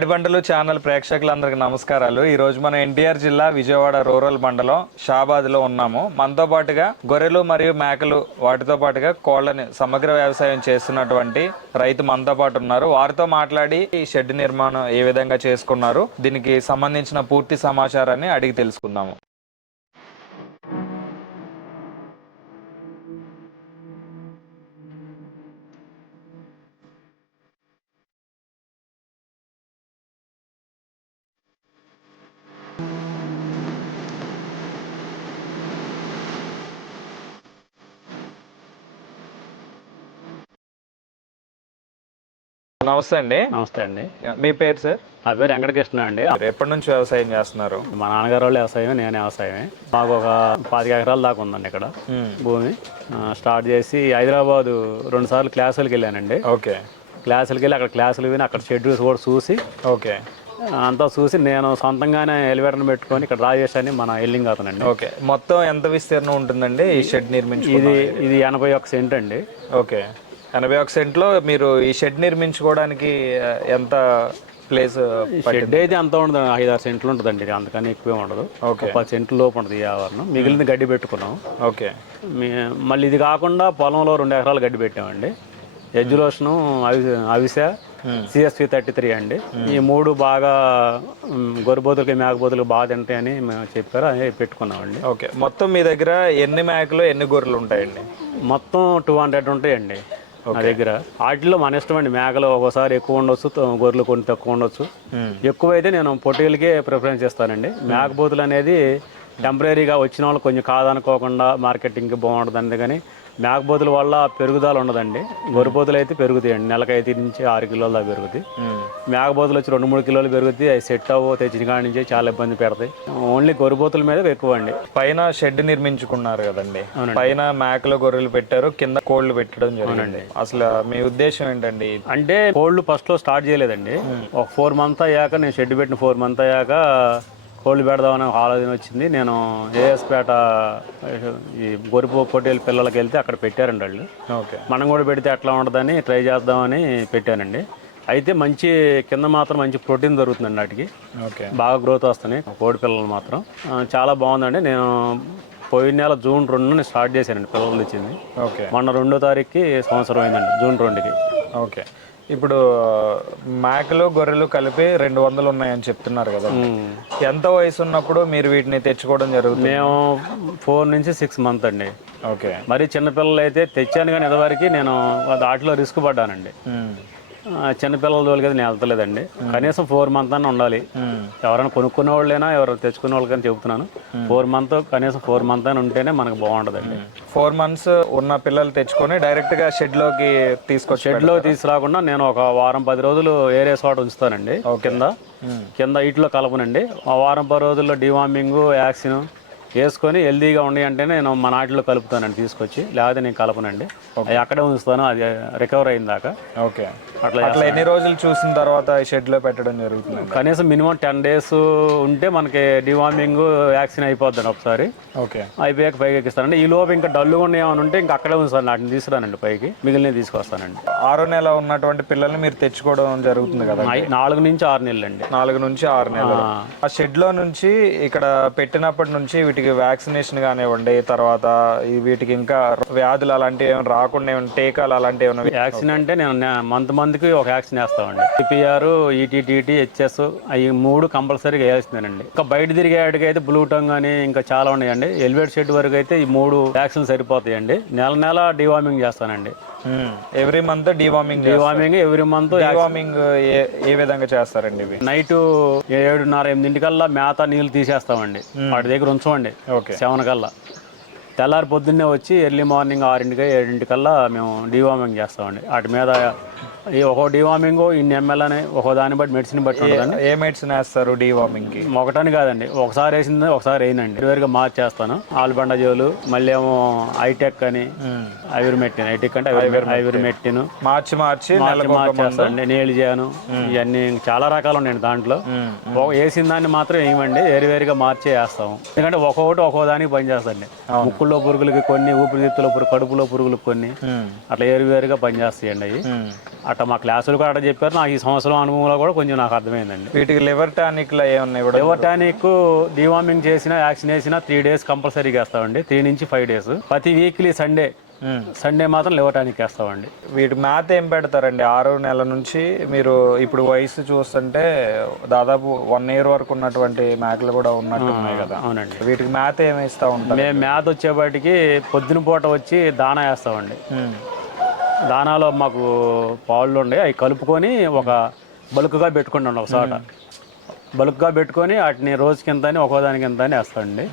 పాడిబండలు channel ప్రేక్షకులందరికీ నమస్కారాలు. ఈ రోజు మనం ఎన్టీఆర్ జిల్లా విజయవాడ రూరల్ మండలం షాబాద్లో ఉన్నాము. మనతో పాటుగా గొర్రెలు మరియు మేకలు వాటితో పాటుగా కోళ్ళని సమగ్ర వ్యవసాయం చేస్తున్నటువంటి రైతు మనతో పాటు ఉన్నారు. వారితో మాట్లాడి ఈ షెడ్ నిర్మాణం ఏ విధంగా చేసుకున్నారు, దీనికి సంబంధించిన పూర్తి సమాచారాన్ని అడిగి తెలుసుకుందాము. నమస్తే అండి. నమస్తే అండి. మీ పేరు సార్? నా పేరు వెంకటకృష్ణ అండి. ఎప్పటి నుంచి వ్యవసాయం చేస్తున్నారు? మా నాన్నగారు వాళ్ళు వ్యవసాయమే, నేను వ్యవసాయమే. మాకు ఒక 25 ఎకరాల దాకా ఉందండి ఇక్కడ భూమి. స్టార్ట్ చేసి హైదరాబాద్ 2 సార్లు క్లాసులకు వెళ్ళానండి. ఓకే. క్లాసులకు వెళ్ళి అక్కడ క్లాసులు విని అక్కడ షెడ్యూల్స్ కూడా చూసి ఓకే అంతా చూసి నేను సొంతంగానే ఎలివేటర్ని పెట్టుకొని ఇక్కడ రాజేష్ అని మన ఎల్లింగ్ అతనండి. ఓకే. మొత్తం ఎంత విస్తీర్ణం ఉంటుందండి ఈ షెడ్ నిర్మించి? ఇది 81 సెంట్ అండి. ఓకే. 81 సెంట్లో మీరు ఈ షెడ్ నిర్మించుకోవడానికి ఎంత ప్లేస్? షెడ్ అయితే అంత ఉండదు, 5-6 సెంట్లు ఉంటుందండి. అందుకని ఎక్కువే ఉండదు. ఓకే. 10 సెంట్ల లోపు ఉంటుంది ఈ ఆవరణం. మిగిలింది గడ్డి పెట్టుకున్నాం. ఓకే. మళ్ళీ ఇది కాకుండా పొలంలో 2 ఎకరాలు గడ్డి పెట్టామండి. ఎడ్యులోషను, అవిసె, CSP 33 అండి. ఈ 3 బాగా గొర్రెబోతులకి మేకపోతులకి బాగా తింటాయని మేము చెప్పారు, అదే పెట్టుకున్నామండి. ఓకే. మొత్తం మీ దగ్గర ఎన్ని మేకలు ఎన్ని గొర్రెలు ఉంటాయండి? మొత్తం 200 ఉంటాయండి నా దగ్గర. వాటిలో మన ఇష్టం అండి. మేకలు ఒకసారి ఎక్కువ ఉండొచ్చు, గొర్రెలు కొన్ని తక్కువ ఉండొచ్చు. ఎక్కువైతే నేను పొట్టేలకే ప్రిఫరెన్స్ ఇస్తానండి. మేకపోతులు అనేది టెంపరీగా వచ్చిన వాళ్ళు కొంచెం కాదనుకోకుండా మార్కెటింగ్కి బాగుంటుందండి. కానీ మేకపోతుల వల్ల పెరుగుదల ఉండదండి. గొర్రెపోతులు అయితే పెరుగుతాయండి, నెలకు 5 నుంచి 6 కిలోల దాకా పెరుగుతాయి. మేకపోతులు వచ్చి 2-3 కిలోలు పెరుగుతాయి. అవి సెట్ అవ్వ తెచ్చిన కాడి నుంచి చాలా ఇబ్బంది పెడతాయి. ఓన్లీ గొర్రెపోతుల మీద ఎక్కువ అండి. పైన షెడ్ నిర్మించుకున్నారు కదండి, పైన మేకలు గొర్రెలు పెట్టారు, కింద కోళ్లు పెట్టడం జరిగింది. అసలు మీ ఉద్దేశం ఏంటండి? అంటే కోళ్లు ఫస్ట్ లో స్టార్ట్ చేయలేదండి. ఒక 4 మంత్ అయ్యాక, నేను షెడ్ పెట్టిన 4 మంత్ అయ్యాక కోళ్ళు పెడదామని ఆలోచన వచ్చింది. నేను ఏఎస్పేట ఈ గొర్రెపు పొట్టేలు పిల్లలకి వెళ్తే అక్కడ పెట్టారండి వాళ్ళు. ఓకే. మనం కూడా పెడితే ఎట్లా ఉండదని ట్రై చేద్దామని పెట్టానండి. అయితే మంచి కింద మాత్రం మంచి ప్రోటీన్ దొరుకుతుందండి వాటికి. ఓకే. బాగా గ్రోత్ వస్తున్నాయి కోడి పిల్లలు మాత్రం. చాలా బాగుందండి. నేను పోయిన నెల జూన్ 2 స్టార్ట్ చేశానండి పిల్లలు ఇచ్చింది. ఓకే. మొన్న 2వ తారీఖుకి సంవత్సరం అయిందండి, జూన్ 2కి. ఓకే. ఇప్పుడు మేకలు గొర్రెలు కలిపి 200 ఉన్నాయని చెప్తున్నారు కదా, ఎంత వయసు ఉన్నప్పుడు మీరు వీటిని తెచ్చుకోవడం జరుగుతుంది? మేము 4 నుంచి 6 మంత్ అండి. ఓకే. మరి చిన్నపిల్లలు అయితే తెచ్చాను, కానీ ఇదివరకు నేను వాటిలో రిస్క్ పడ్డానండి. చిన్నపిల్లల జోలికి అయితే నేను వెళ్తలేదండి. కనీసం 4 మంత్ అన్న ఉండాలి. ఎవరైనా కొనుక్కునే వాళ్ళైనా ఎవరు తెచ్చుకునే వాళ్ళకని చెబుతున్నాను. 4 మంత్ కనీసం 4 మంత్ అని ఉంటేనే మనకు బాగుంటుందండి. 4 మంత్స్ ఉన్న పిల్లలు తెచ్చుకొని డైరెక్ట్ గా షెడ్ లోకి షెడ్ లో తీసుకురాకుండా నేను ఒక వారం 10 రోజులు ఏరే చోట ఉంచుతానండి. కింద ఇట్లో కలపనండి. ఆ వారం 10 రోజుల్లో డివార్మింగ్, యాక్సిన్ వేసుకొని హెల్దీగా ఉండి అంటే నేను మా నాటిలో కలుపుతానండి తీసుకొచ్చి. లేకపోతే నేను కలపనండి, అది అక్కడే ఉంచుతాను అది రికవర్ అయిన దాకా. ఓకే. అట్లా ఎన్ని రోజులు చూసిన తర్వాత షెడ్ లో పెట్టడం జరుగుతుంది? కనీసం మినిమం 10 డేస్ ఉంటే మనకి డివార్మింగ్, వ్యాక్సిన్ అయిపోద్దండి ఒకసారి. ఓకే. అయిపోయాక పైకి ఎక్కిస్తానండి. ఈ లోపు ఇంకా డల్లుగా ఏమైనా ఉంటే ఇంకా అక్కడే ఉంచుతాను, వాటిని తీసుకురానండి పైకి, మిగిలిన తీసుకొస్తానండి. 6వ నెల ఉన్నటువంటి పిల్లల్ని మీరు తెచ్చుకోవడం జరుగుతుంది కదా? 4 నుంచి 6 నెలలు అండి. 4 నుంచి 6 నెలలు. ఆ షెడ్ లో నుంచి ఇక్కడ పెట్టినప్పటి నుంచి వీటికి వ్యాక్సినేషన్ కానివ్వండి, తర్వాత వీటికి ఇంకా వ్యాధులు అలాంటివి ఏమైనా రాకుండా ఏమైనా టీకాలు అలాంటివి ఏమైనా? వ్యాక్సిన్ అంటే నేను మంత్కి ఒక వ్యాక్సిన్ వేస్తామండి. CPR, ETT, HS అవి 3 కంపల్సరీగా వేస్తున్నానండి. ఇంకా బయట తిరిగేటికి అయితే బ్లూ టంగ్ అని ఇంకా చాలా ఉన్నాయండి. ఎలివేట్ షెడ్ వరకు అయితే ఈ 3 వ్యాక్సిన్ సరిపోతాయండి. నెల డివార్మింగ్ చేస్తానండి. Every month deworming every month. Deworming ఏ విధంగా చేస్తారండి? నైట్ 7:30-8 మేత నీళ్ళు తీసేస్తామండి, వాటి దగ్గర ఉంచమండి. 7 కల్లా. తెల్లారి పొద్దున్నే వచ్చి ఎర్లీ మార్నింగ్ 6-7 మేము డివార్మింగ్ చేస్తామండి. వాటి మీద ఒక్కో డివార్మింగ్ ఇన్ని ml అని ఒక్కో దాన్ని బట్టి మెడిసిన్ బట్టి ఉంటుందండి. ఏ మెడిసిన్ వేస్తారు డివార్మింగ్ కి? ఒకటని కాదండి, ఒకసారి వేసింది ఒకసారి వేయనండి. వేరుగా మార్చేస్తాను. ఆల్బండజోలు, మళ్ళీ ఏమో ఐటెక్ అని, ఐవిర్మెక్టిన్. ఐటెక్ అంటే ఐవిర్మెక్టిన్ మార్చేస్తానండి. నీళ్ళు చేయను, ఇవన్నీ చాలా రకాలు ఉన్నాయండి దాంట్లో. వేసిన దాన్ని మాత్రం వేయమండి, వేరువేరుగా మార్చే వేస్తాము. ఎందుకంటే ఒక్కొక్కటి ఒక్కో దానికి పనిచేస్తాండి. ముక్కుల్లో పురుగులకి కొన్ని, ఊపిరితిత్తుల పురుగు, కడుపులో పురుగులకు కొన్ని, అట్లా వేరువేరుగా పనిచేస్తాయండి అవి. అట్లా మా క్లాసులు కూడా అట్లా చెప్పారు. నాకు ఈ సంవత్సరం అనుభవంలో కూడా కొంచెం నాకు అర్థమైందండి. వీటికి లివర్ టానిక్లో ఏమున్నాయి కూడా? లివర్ టానిక్ డివార్మింగ్ చేసిన వ్యాక్సిన్ వేసిన 3 days కంపల్సరీగా వేస్తామండి. 3 నుంచి 5 days. ప్రతి వీక్లీ సండే మాత్రం లివర్ టానిక్ వేస్తామండి. వీటి మేత ఏం పెడతారండి? 6 నెలల నుంచి మీరు ఇప్పుడు వయసు చూస్తుంటే దాదాపు 1 year వరకు ఉన్నటువంటి మేకలు కూడా ఉన్నట్టు ఉన్నాయి కదా. అవునండి. వీటికి మేత ఏమి ఇస్తా ఉంటారు? మేము మేత వచ్చేపాటికి పొద్దున పూట వచ్చి దానా వేస్తామండి. దానాలో మాకు పాళ్ళు ఉండే అవి కలుపుకొని ఒక బల్క్గా పెట్టుకుంటాం. ఒకసారి బల్క్గా పెట్టుకొని వాటిని రోజుకి ఎంత అని ఒక్కోదానికి ఎంత అని వేస్తామండి.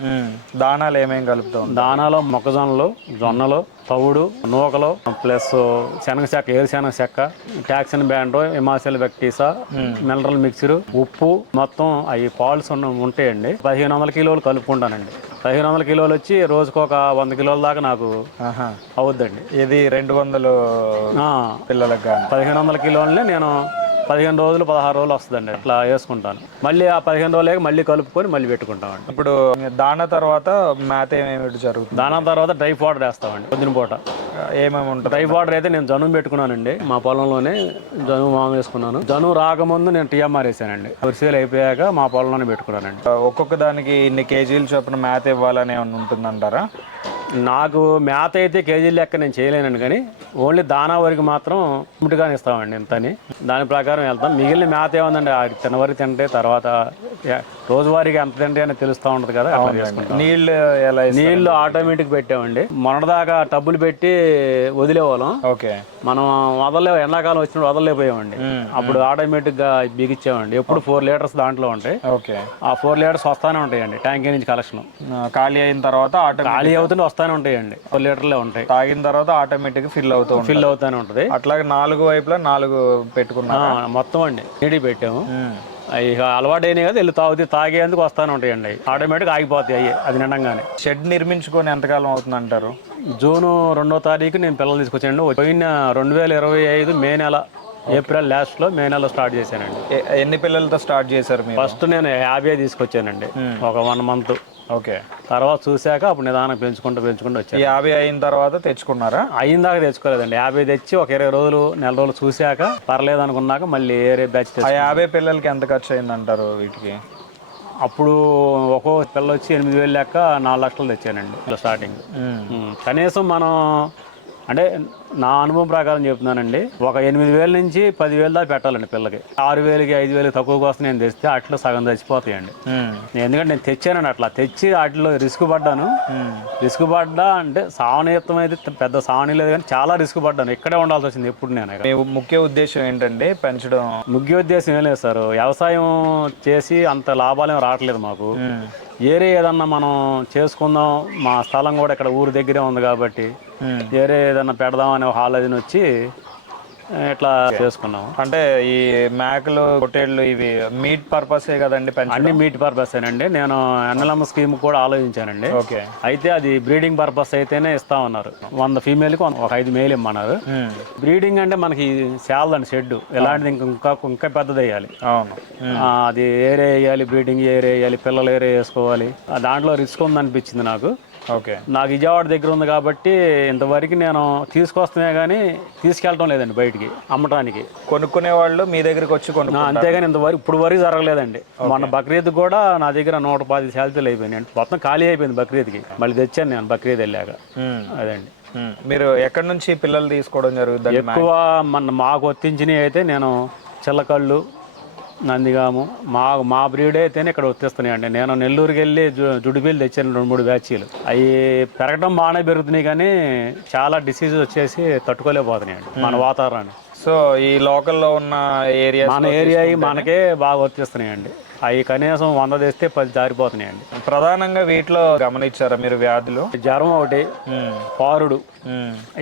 దానాలు ఏమేమి కలుపుతాం? దానాలో మొక్కజొన్నలు, జొన్నలు, తవుడు, నూకలు, ప్లస్ శనగ చెక్క, ఏరుశనగ చెక్క, టాక్సిన్ బ్యాండ్రో, హిమాచల్ బెక్టీసా, మినరల్ మిక్చర్, ఉప్పు, మొత్తం అవి పాల్స్ ఉంటాయండి. 1500 కిలోలు కలుపుకుంటానండి. 1500 కిలోలు వచ్చి రోజుకు ఒక 100 కిలోల దాకా నాకు అవుద్దండి. ఇది 200 పిల్లలకు కానీ 1500 కిలోలనే నేను 15 రోజులు 16 రోజులు వస్తుందండి. అట్లా వేసుకుంటాను. మళ్ళీ ఆ 15 రోజులకి మళ్ళీ కలుపుకొని మళ్ళీ పెట్టుకుంటామండి. ఇప్పుడు దానా తర్వాత మేత ఏమేమి జరుగుతుంది? దానా తర్వాత డ్రై పౌడర్ వేస్తామండి. పొద్దున పూట ఏమేమి ఉంటుంది? డ్రై పౌడర్ అయితే నేను జనుము పెట్టుకున్నానండి. మా పొలంలోనే జనుము మామ వేసుకున్నాను. జనుము రాకముందు నేను టీఎంఆర్ వేసానండి. వరిసేలు అయిపోయాక మా పొలంలోనే పెట్టుకున్నానండి. ఒక్కొక్క దానికి ఇన్ని కేజీలు చొప్పున మేత ఇవ్వాలని ఏమన్నా ఉంటుందంటారా? నాకు మేత అయితే కేజీల లెక్క నేను చేయలేనండి, కానీ ఓన్లీ దానా వరకు మాత్రం లిమిట్గానే ఇస్తామండి. ఇంతని దాని ప్రకారం వెళ్తాం. మిగిలిన మేత ఏముందండి, తినవరకు తింటే తర్వాత రోజువారీగా ఎంత తింటే అని తెలుస్తూ ఉంటుంది కదా. అట్లా చేసుకుంటాం. నీళ్ళు ఎలా? నీళ్లు ఆటోమేటిక్ పెట్టామండి. మొన్నటిదాకా టబ్బులు పెట్టి వదిలేవాళ్ళం. ఓకే. మనం ఎండాకాలం వచ్చినప్పుడు వదలలేకపోయామండి. అప్పుడు ఆటోమేటిక్ గా బిగించామండి. ఎప్పుడు 4 లీటర్స్ దాంట్లో ఉంటాయి. ఓకే. ఆ 4 లీటర్స్ వస్తానే ఉంటాయండి. ట్యాంక్ నుంచి కలెక్షన్ ఖాళీ అయిన తర్వాత ఖాళీ అవుతుంటే వస్తానే ఉంటాయండి. 4 లీటర్లే ఉంటాయి. తాగిన తర్వాత ఆటోమేటిక్ ఫిల్ అవుతానే ఉంటుంది. అట్లాగే 4 వైపులా 4 పెట్టుకున్నా మొత్తం అండి నీటి పెట్టాము. ఇక అలవాటు అయినాయి కదా, వెళ్ళి తాగేందుకు వస్తానే ఉంటాయండి. ఆటోమేటిక్ ఆగిపోతాయి అవి అది నిండంగానే. షెడ్ నిర్మించుకొని ఎంతకాలం అవుతుంది అంటారు? జూన్ 2వ తారీఖు నేను పిల్లలు తీసుకొచ్చాను. పోయిన 2025 మే నెల, ఏప్రిల్ లాస్ట్లో మే నెలలో స్టార్ట్ చేశానండి. ఎన్ని పిల్లలతో స్టార్ట్ చేశారు మీరు? ఫస్ట్ నేను 50 తీసుకొచ్చానండి, ఒక 1 month. ఓకే. తర్వాత చూశాక అప్పుడు నిదానం పెంచుకుంటూ వచ్చాను. 50 అయిన తర్వాత తెచ్చుకున్నారా? అయిన దాకా తెచ్చుకోలేదండి. 50 తెచ్చి ఒక 20 రోజులు, నెల రోజులు చూశాక పర్లేదు అనుకున్నాక మళ్ళీ ఏరే బ్యాచ్. 50 పిల్లలకి ఎంత ఖర్చు అయిందంటారు వీటికి? అప్పుడు ఒక్కో పిల్ల వచ్చి 8,000 లెక్క 4 లక్షలు తెచ్చానండి స్టార్టింగ్. కనీసం మనం అంటే నా అనుభవం ప్రకారం చెప్తున్నానండి, ఒక 8,000 నుంచి 10,000 దాకా పెట్టాలండి పిల్లకి. 6,000కి 5,000 తక్కువ కోసం నేను తెస్తే అట్లా సగం చచ్చిపోతాయండి. ఎందుకంటే నేను తెచ్చానండి. అట్లా తెచ్చి వాటిలో రిస్క్ పడ్డాను. రిస్క్ పడ్డా అంటే సావనీయత్వం అయితే పెద్ద సావనీ లేదు, కానీ చాలా రిస్క్ పడ్డాను. ఇక్కడే ఉండాల్సి వచ్చింది ఎప్పుడు. నేను ముఖ్య ఉద్దేశం ఏంటంటే పెంచడం? ముఖ్య ఉద్దేశం ఏం లేదు సార్, వ్యవసాయం చేసి అంత లాభాలేం రావట్లేదు మాకు. ఏరే ఏదన్నా మనం చేసుకుందాం, మా స్థలం కూడా ఇక్కడ ఊరు దగ్గరే ఉంది కాబట్టి ఏరే ఏదన్నా పెడదామని ఒక ఆలోచన వచ్చి ఇట్లా చేసుకున్నాము. అంటే ఈ మేకలు, పొట్టేళ్ళు ఇవి మీట్ పర్పసే కదండి? అన్ని మీట్ పర్పసేనండి. నేను ఎన్ఎల్ఎం స్కీమ్ కూడా ఆలోచించానండి. ఓకే. అయితే అది బ్రీడింగ్ పర్పస్ అయితేనే ఇస్తా ఉన్నారు. 100 ఫీమేల్కి ఒక 5 మేల్ ఇమ్మన్నారు. బ్రీడింగ్ అంటే మనకి శాలదండి షెడ్, ఎలాంటిది ఇంకా పెద్దది వేయాలి. అవును. అది ఏరే వేయాలి, బ్రీడింగ్ ఏరే వేయాలి, పిల్లలు ఏరే వేసుకోవాలి. దాంట్లో రిస్క్ ఉందనిపించింది నాకు. ఓకే. నాకు విజయవాడ దగ్గర ఉంది కాబట్టి ఇంతవరకు నేను తీసుకొస్తానే కానీ తీసుకెళ్ళటం లేదండి బయటికి అమ్మటానికి. కొనుక్కునే వాళ్ళు మీ దగ్గరికి వచ్చి అంతేగాని ఇంతవరకు ఇప్పుడు వరకు జరగలేదండి. మొన్న బక్రీద్ కూడా నా దగ్గర 110 శాలరీలు అయిపోయినాయి. మొత్తం ఖాళీ అయిపోయింది బక్రీద్కి. మళ్ళీ తెచ్చాను నేను బక్రీద్ వెళ్ళాక. అదండి. మీరు ఎక్కడి నుంచి పిల్లలు తీసుకోవడం జరుగుతుంది? ఎక్కువ మాకు వర్తించినవి అయితే నేను చిల్లకళ్ళు, నందిగాము, మా బ్రీడ్ అయితేనే ఇక్కడ వచ్చేస్తున్నాయండి. నేను నెల్లూరుకి వెళ్ళి జుడిపీలు తెచ్చాను 2-3 బ్యాచీలు. అవి పెరగడం బాగానే పెరుగుతున్నాయి, కానీ చాలా డిసీజ్ వచ్చేసి తట్టుకోలేకపోతున్నాయండి మన వాతావరణాన్ని. సో ఈ లోకల్లో ఉన్న ఏరియా, మన ఏరియా మనకే బాగా వర్తిస్తున్నాయండి. అవి కనీసం 100 తెస్తే 10 జారిపోతున్నాయండి. ప్రధానంగా వీటిలో గమనించారా మీరు వ్యాధులు? జ్వరం ఒకటి, పారుడు.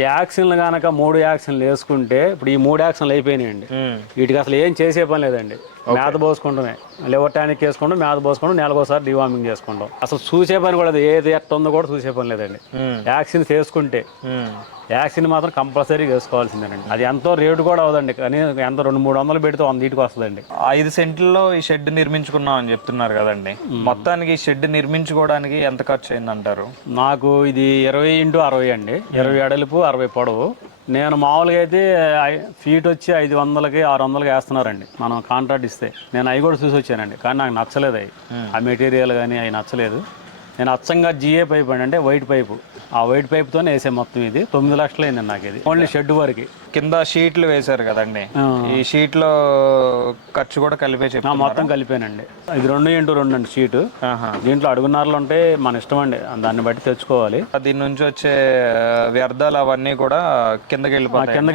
యాక్సిన్లు కనుక 3 యాక్సిన్లు వేసుకుంటే ఇప్పుడు ఈ 3 యాక్సిన్లు అయిపోయినాయండి. వీటికి అసలు ఏం చేసే పని లేదండి. మేత పోసుకుంటామే, లివర్ టానిక్ వేసుకుంటాం, మేత పోసుకుంటాం, నెలకోసారి డివార్మింగ్ చేసుకుంటాం. అసలు చూసే పని కూడా ఏది ఎట్ట ఉందో కూడా చూసే పని లేదండి. యాక్సిన్స్ వేసుకుంటే వ్యాక్సిన్ మాత్రం కంపల్సరీ వేసుకోవాల్సిందేనండి. అది ఎంతో రేటు కూడా అవదండి, కానీ ఎంత 200-300 పెడితే 100 వస్తుందండి. 5 సెంట్లలో ఈ షెడ్ నిర్మించుకున్నాం అని చెప్తున్నారు కదండి. మొత్తానికి ఈ షెడ్ నిర్మించుకోవడానికి ఎంత ఖర్చు అయిందంటారు? నాకు ఇది 20x60 అండి. 20 ఎడల్పు 60 పొడవు. నేను మామూలుగా అయితే ఫీట్ వచ్చి 500కి 600కి వేస్తున్నారండి మనం కాంట్రాక్ట్ ఇస్తే. నేను అవి కూడా చూసి వచ్చానండి, కానీ నాకు నచ్చలేదు అవి. ఆ మెటీరియల్ కానీ అవి నచ్చలేదు. నేను అచ్చంగా జిఏ పైప్ అండి, అంటే వైట్ పైపు. ఆ వైట్ పైప్తోనే వేసే మొత్తం ఇది 9 లక్షలు అయిందండి నాకు ఇది, ఓన్లీ షెడ్ వరకు. కింద షీట్లు వేశారు కదండి, ఈ షీట్లో ఖర్చు కూడా కలిపే చెప్పి మొత్తం కలిపానండి. ఇది 2x2 అండి షీటు. దీంట్లో అడుగున్నారులు ఉంటే మన ఇష్టం అండి, దాన్ని బట్టి తెచ్చుకోవాలి. దీని నుంచి వచ్చే వ్యర్థాలు అవన్నీ కూడా కిందకి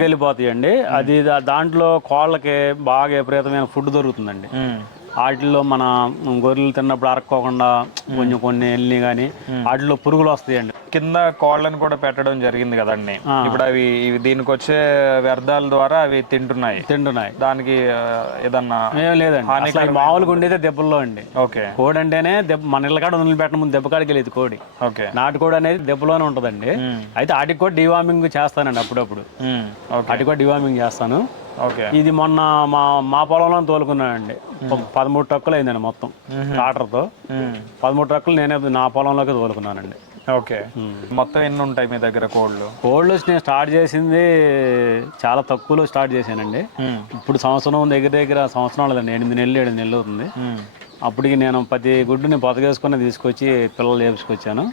వెళ్ళిపోతాయండి. అది దాంట్లో కోళ్ళకి బాగా విపరీతమైన ఫుడ్ దొరుకుతుందండి. వాటిల్లో మన గొర్రెలు తిన్నప్పుడు అరక్కోకుండా కొన్ని వెళ్ళి కానీ వాటిలో పురుగులు వస్తాయండి. కింద కోళ్ళని కూడా పెట్టడం జరిగింది కదండి, ఇప్పుడు అవి దీనికి వచ్చే వ్యర్థాల ద్వారా అవి తింటున్నాయి. దానికి ఏదన్నా ఏం లేదండి, మామూలుగా ఉండేదే దెబ్బల్లో అండి. ఓకే. కోడి అంటేనే మన ఇళ్ళ కాడ వదిలిపెట్టడం ముందు దెబ్బ కాడికి వెళ్ళేది కోడి. ఓకే. నాటుకోడి అనేది దెబ్బలోనే ఉంటుందండి. అయితే వాటికి కూడా డివార్మింగ్ చేస్తానండి అప్పుడప్పుడు. వాటికి కూడా డివార్మింగ్ చేస్తాను. ఇది మొన్న మా పొలంలో తోలుకున్నానండి. 13 ట్రక్కులు అయిందండి మొత్తం ట్రాక్టర్తో. 13 ట్రక్కులు నేనే నా పొలంలోకి తోలుకున్నానండి. ఓకే. మొత్తం ఎన్ని ఉంటాయి మీ దగ్గర కోళ్ళు? నేను స్టార్ట్ చేసింది చాలా తక్కువలో స్టార్ట్ చేశానండి. ఇప్పుడు దగ్గర సంవత్సరం లేదండి, 8 నెలలు అవుతుంది. అప్పటికి నేను ప్రతి గుడ్డుని బతకేసుకుని తీసుకొచ్చి పిల్లలు చేపించుకొచ్చాను.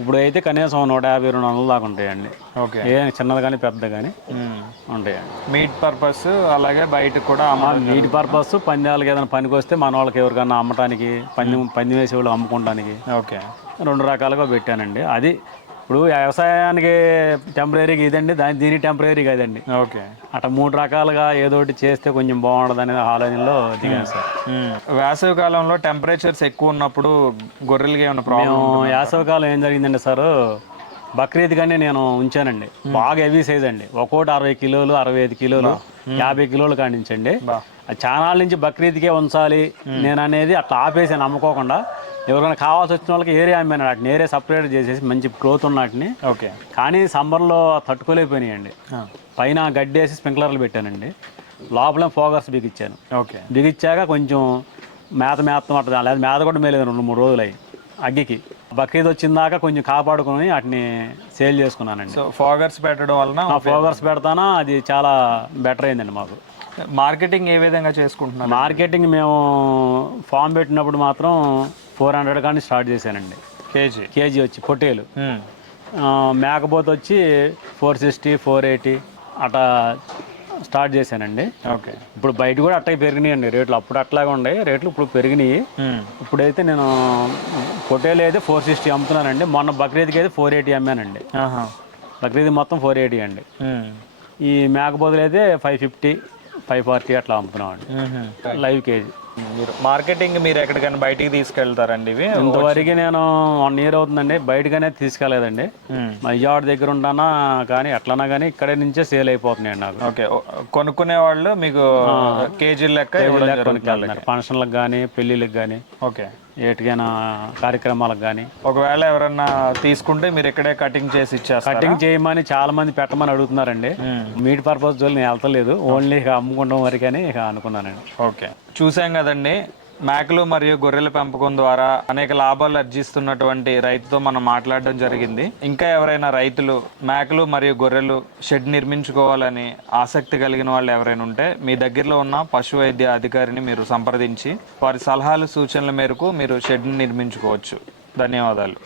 ఇప్పుడు అయితే కనీసం 150-200 దాకా ఉంటాయండి. ఓకే. ఏ చిన్నది కానీ పెద్ద కానీ ఉంటాయండి. మీట్ పర్పస్ అలాగే బయటకు కూడా మీట్ పర్పస్, పందాలకి ఏదైనా పనికి వస్తే మన వాళ్ళకి ఎవరికైనా అమ్మటానికి, పందెం వేసే వాళ్ళు అమ్ముకోవడానికి. ఓకే. 2 రకాలుగా పెట్టానండి. అది ఇప్పుడు వ్యవసాయానికి టెంపరీగా ఇదండి, దీని టెంపరీగా ఇదండి. ఓకే. అట్లా 3 రకాలుగా ఏదో ఒకటి చేస్తే కొంచెం బాగుంటుంది అనేది ఆలోచనలో దిగాను సార్. వేసవి కాలంలో టెంపరేచర్స్ ఎక్కువ ఉన్నప్పుడు గొర్రెలకి ఏమైనా ప్రాబ్లం? వేసవి కాలం ఏం జరిగిందండి సార్, బక్రీద్ కానీ నేను ఉంచానండి. బాగా హెవీ సైజ్ అండి, ఒక్కోటి 60 కిలోలు, 65 కిలోలు, 50 కిలోలు కానించండి. చానాల నుంచి బక్రీద్కే ఉంచాలి నేను అనేది అట్లా ఆపేసాను అమ్ముకోకుండా. ఎవరైనా కావాల్సి వచ్చిన వాళ్ళకి ఏరియా అమ్మాను, వాటిని ఏరియా సపరేట్ చేసేసి మంచి గ్రోత్ ఉన్నటిని. ఓకే. కానీ సమ్మర్లో తట్టుకోలేకపోయినాయండి. పైన గడ్డి వేసి స్ప్రింక్లర్లు పెట్టానండి, లోపల ఫోగర్స్ బిగించాను. ఓకే. బిగించాక కొంచెం మేత పట్టదు, లేదా మేత కూడా మేలేదు 2-3 రోజులు అయ్యి అగ్గికి. బక్రీద్ వచ్చిందాక కొంచెం కాపాడుకొని వాటిని సేల్ చేసుకున్నానండి. సో ఫోగర్స్ పెట్టడం వలన ఫోగర్స్ పెడతానా, అది చాలా బెటర్ అయిందండి మాకు. మార్కెటింగ్ ఏ విధంగా చేసుకుంటున్నాను? మార్కెటింగ్ మేము ఫామ్ పెట్టినప్పుడు మాత్రం 400 కానీ స్టార్ట్ చేశానండి. కేజీ వచ్చి పొట్టేలు. మేకపోతే వచ్చి 460, 480 అట్లా స్టార్ట్ చేశానండి. ఓకే. ఇప్పుడు బయట కూడా అట్లా పెరిగినాయండి రేట్లు. అప్పుడు అట్లాగే ఉండే రేట్లు, ఇప్పుడు పెరిగినాయి. ఇప్పుడైతే నేను పొట్టేలు అయితే 460 అమ్ముతున్నానండి. మొన్న బక్రీద్కి అయితే 480 అమ్మానండి. బక్రీద్ మొత్తం 480 అండి. ఈ మేకపోతులు అయితే 550, 540 అట్లా అమ్ముతున్నామండి లైవ్ కేజీ. మార్కెటింగ్ మీరు ఎక్కడికైనా బయటికి తీసుకెళ్తారండి ఇవి? ఇంతవరకు నేను 1 ఇయర్ అవుతుందండి, బయటగానే తీసుకెళ్లేదండి. విజయవాడ దగ్గర ఉంటానా కానీ ఎట్లన్నా కానీ ఇక్కడే నుంచే సేల్ అయిపోతున్నాయండి నాకు. ఓకే. కొనుక్కునే వాళ్ళు మీకు కేజీల లెక్క ఫంక్షన్లకు కానీ, పెళ్లిళ్ళకి కానీ, ఓకే, ఏటికైనా కార్యక్రమాలకు కానీ. ఒకవేళ ఎవరన్నా తీసుకుంటే మీరు ఇక్కడే కటింగ్ చేసి ఇచ్చేస్తారు? కటింగ్ చేయమని చాలా మంది పెట్టమని అడుగుతున్నారండి. మీట్ పర్పస్ జోలి నేను వెళ్తలేదు, ఓన్లీ ఇక అమ్ముకుంటాం వరకని ఇక అనుకున్నానండి. ఓకే. చూసాం కదండి, మేకలు మరియు గొర్రెల పెంపకం ద్వారా అనేక లాభాలు ఆర్జిస్తున్నటువంటి రైతుతో మనం మాట్లాడడం జరిగింది. ఇంకా ఎవరైనా రైతులు మేకలు మరియు గొర్రెలు షెడ్ నిర్మించుకోవాలని ఆసక్తి కలిగిన వాళ్ళు ఎవరైనా ఉంటే మీ దగ్గరలో ఉన్న పశు వైద్య అధికారిని మీరు సంప్రదించి వారి సలహాలు సూచనల మేరకు మీరు షెడ్ నిర్మించుకోవచ్చు. ధన్యవాదాలు.